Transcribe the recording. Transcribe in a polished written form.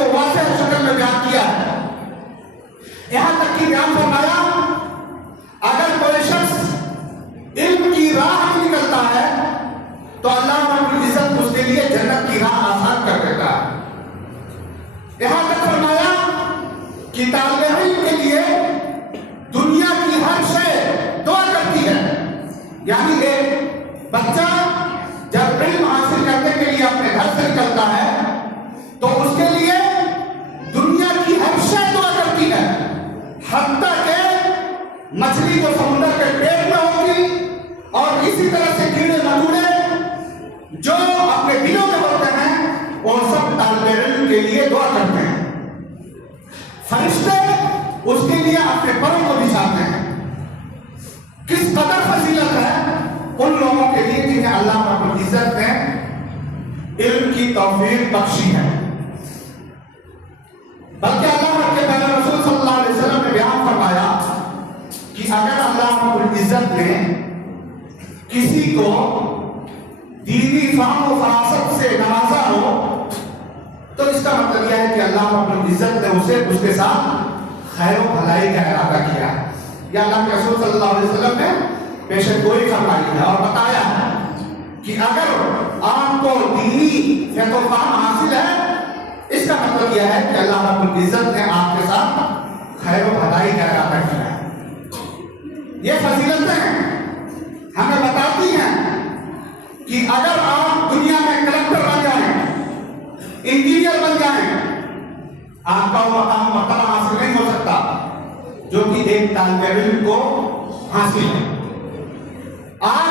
کو واضح شکل میں بیان کیا ہے۔ یہاں تک کہ بیان فرمایا اگر کوئی شخص علم کی راہ میں نکلتا ہے تو اللہ رب العزت اس کے لیے جنت کی راہ آسان کر دیتا ہے۔ یہاں تک فرمایا کہ طالب علم کے لیے دنیا کی ہر شے دعا کرتی ہے، یعنی ایک بچہ جب علم حاصل کرنے کے لیے اپنے گھر سے نکلتا ہے تو اس کے لیے دنیا کی ہر شے دعا کرتی ہے، حتیٰ کہ مچھلی جو سمندر کے پیٹ میں ہوتی اور اسی طرح سے کیڑے مکوڑے جو اپنے دلوں میں ہوتے ہیں وہ سب طالب علم کے لیے دعا کرتے ہیں۔ فرشتے اس کے لیے اپنے پروں کو بچھاتے ہیں۔ کس قدر فضیلت ہے ان لوگوں کے لیے جنہیں اللہ رب العزت نے علم کی توفیق بخشی ہے۔ بلکہ اللہ کے پیارے رسول صلی اللہ علیہ وسلم نے بیان فرمایا کہ اگر اللہ رب العزت نے کسی کو دینی فہم و فراست سے نوازا ہو تو اس کا مطلب یہ ہے کہ اللہ رب العزت نے اسے اس کے ساتھ خیر و بھلائی کا ارادہ کیا ہے۔ یا اللہ کے رسول صلی اللہ علیہ وسلم نے پیشن گوئی فرمائی ہے اور بتایا ہے کہ اگر آپ کو دینی فقہ و فہم حاصل ہے اس کا مطلب یہ ہے کہ اللہ رب العزت نے آپ کے ساتھ خیر و بھلائی کا ارادہ کیا ہے۔ یہ فضیلتیں ہمیں بتاتی ہیں کہ اگر آپ دنیا میں کلکٹر بن جائیں، انجینئر بن جائیں، آپ کا وہ مقام مرتبہ حاصل نہیں ہو سکتا جو کہ ایک طالب علم کو حاصل ہے۔ آج